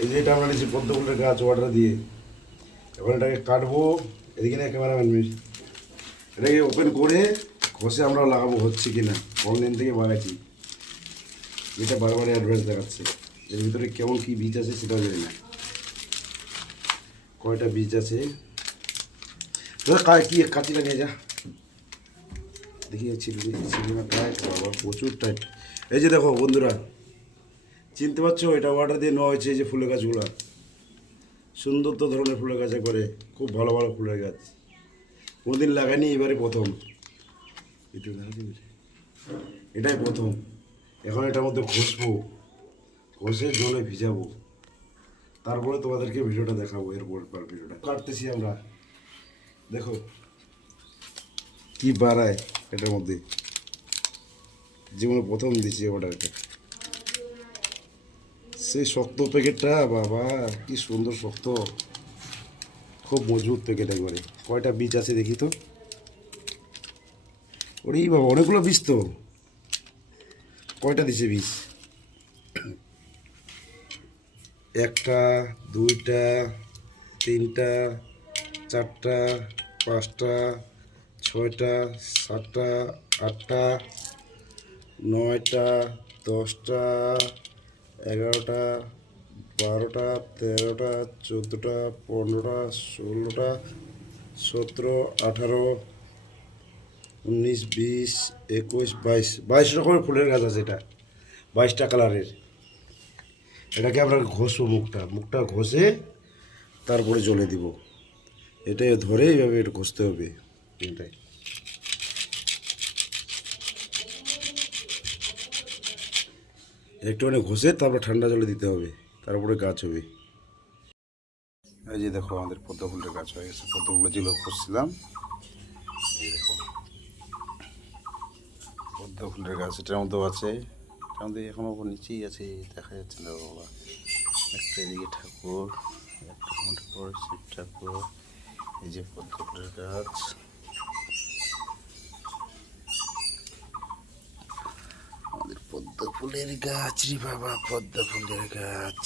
এই যে এটা আমরা নিচ্ছি পদ্ম ফুলের গাছ ওয়াটার দিয়ে। এবার এটাকে কাটবো, এদিকে না ক্যামেরাম্যান মিস, এটাকে ওপেন করে ঘষে আমরা লাগাবো হচ্ছে কি না। অনলাইন থেকে বাগাইছি, এটা বারবার অ্যাডভান্স দেখাচ্ছে। এর ভিতরে কেমন কী বীজ আছে সেটাও জানি না, কয়টা বীজ আছে। কি কাঁচিটা নিয়ে যা দেখি, চিলিমা টাইট, বাবা প্রচুর টাইট। এই যে দেখো বন্ধুরা, চিনতে পারছো এটা ওয়াটার দিয়ে নেওয়া হয়েছে। এই যে ফুলের গাছগুলো সুন্দর তো ধরনের ফুলের গাছ, করে খুব ভালো ভালো ফুলের গাছ, কোনোদিন লাগাইনি, এবারে প্রথম। এটাই প্রথম। এখন এটার মধ্যে ঘষবো, ঘষে জলে ভিজাবো, তারপরে তোমাদেরকে ভিডিওটা দেখাবো। এরপর ভিডিওটা কাটতেছি আমরা, দেখো কি বাড়ায় এটার মধ্যে। জীবনে প্রথম দিচ্ছি অর্ডারটা। সেই শক্ত প্যাকেটটা, বাবা কি সুন্দর শক্ত, খুব মজবুত প্যাকেট একবারে। কয়টা বীজ আছে দেখি তো। ওরে বাবা, অনেকগুলো বীজ তো। কয়টা দিছে বীজ? একটা, দুইটা, তিনটা, চারটা, পাঁচটা, ছয়টা, সাতটা, আটটা, নয়টা, 10টা, 11টা, 12টা, 13টা, 14টা, 15টা, 16টা, 17, 18, 19, 20, 21, 22 রকমের ফুলের গাছ আছে। এটা 22টা কালারের। এটাকে আমরা ঘষবো, মুখটা ঘষে তারপরে জলে দিব। এটাই ধরে এইভাবে এটা ঘষতে হবে। এটাই একটুখানি ঘষে তারপর ঠান্ডা জলে দিতে হবে, তারপরে গাছ হবে। এই যে দেখো আমাদের পদ্ম ফুলের গাছ হয়ে গেছে। পদ্ম ফুলের যেগুলো খুঁজছিলাম, এই দেখো পদ্ম ফুলের গাছ এটার মধ্যেও আছে। এটার মধ্যে এখনো নিচেই আছে, দেখা যাচ্ছে না বাবা। একটা এদিকে ঠাকুর, একটা ঠাকুর, শিব ঠাকুর। এই যে পদ্ম ফুলের গাছ, আমাদের পদ্ম ফুলের গাছ রে বাবা, পদ্ম ফুলের গাছ।